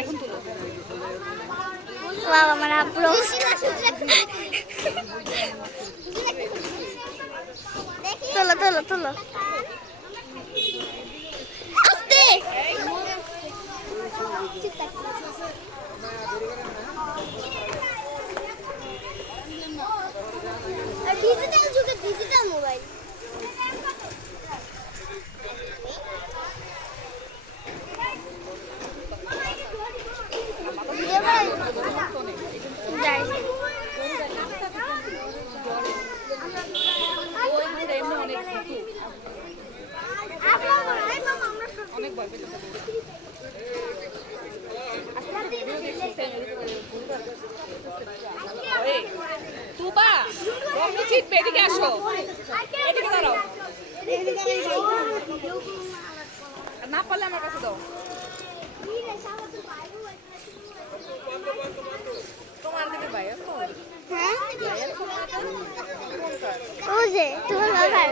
এখন তুলো। বাবা আমার আপুর তোলো তোলো তোলো আস্তে ডিজিটাল যুগে ডিজিটাল মোবাইল অনেক ভয় পেতে তুবা রক্তচিত এদিকে আসো, এদিকে দাঁড়াও, না পারলে আমার কাছে দাও। তোমার দিকে ভাই ও যে তোমার লাগার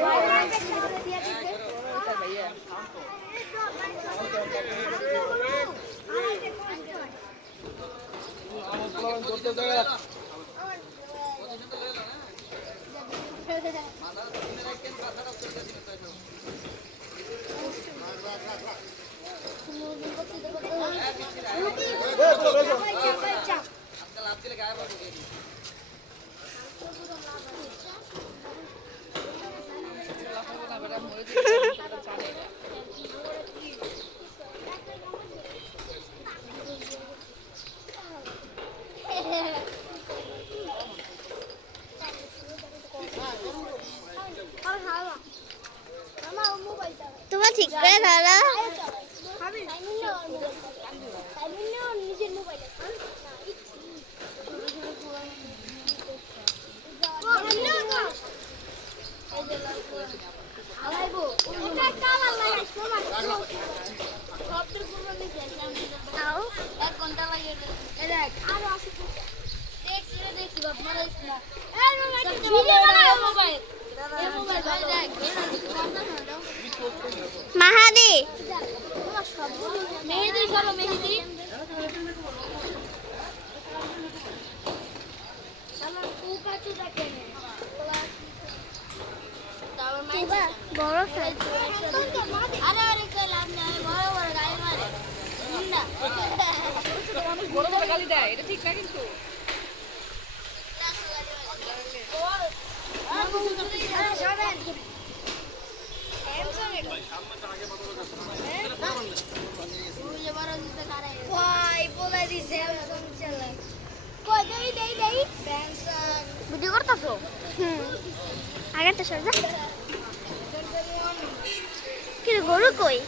তোমার ঠিক করে ধরো এক ঘন্টা লাগে দেখছি মাহাদি মেহেদি চলো মেহেদি বড় সাইজ আরে আরে কই লাভ নাই বড় বড় গাড়ি মারে না মানুষ বড় বড় গালি দেয়, এটা ঠিক না কিন্তু। ভিডিও করতেছো? আগেরটা সরজা কি গরু কই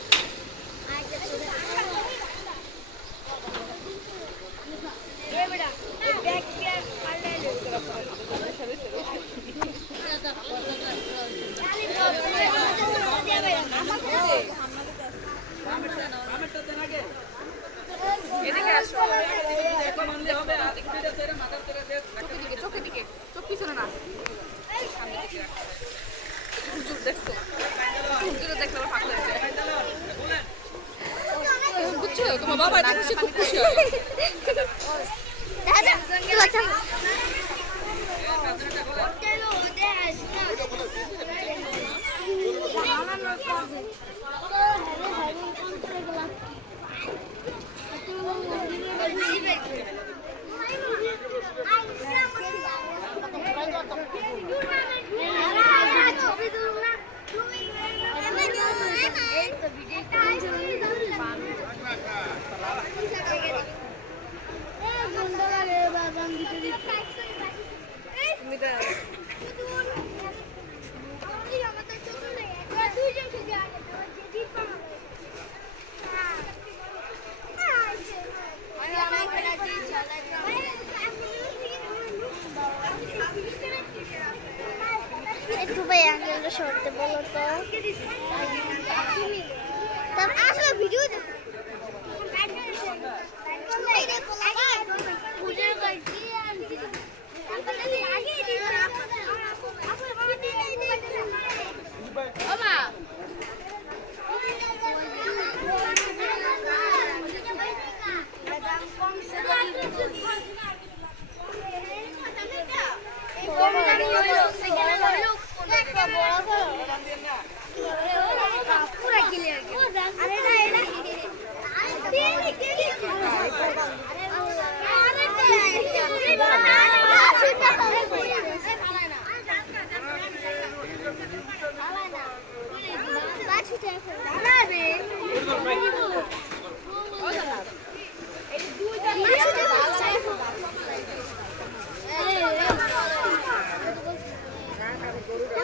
এদিকে আসো, চোখের দিকে, চোখ পিছনে না, সামনের দিকে রাখো। হুজুর দেখছো, হুজুরে দেখলে আমার ফাঁকলে বুঝছো, তোমার বাবা দেখছে খুব খুশি হয়। একটু ভাই আঙ্কেলটা সরতে বলো তো তারপর আসলে ভিডিও পুরা ক্লিয়ার আরে না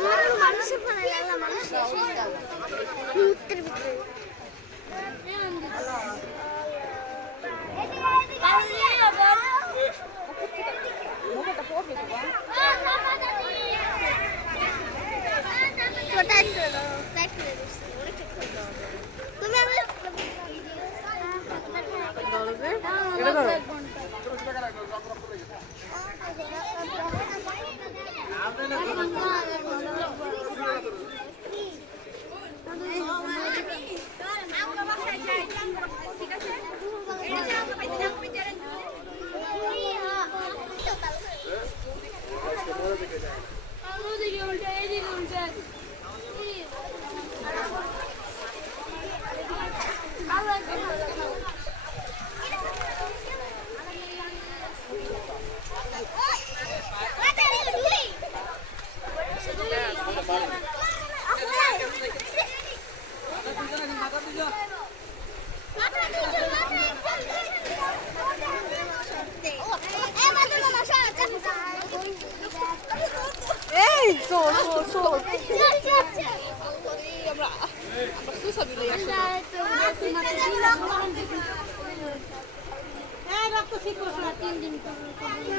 এটা মানুষের ফোনে লাগলাম মানুষের ভিতরে এই তো আমরা সুসাবিলে আসলে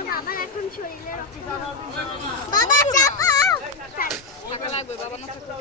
বাবার এখন শরীরে বাবা চাপা টাকা লাগবে বাবা না থাকলে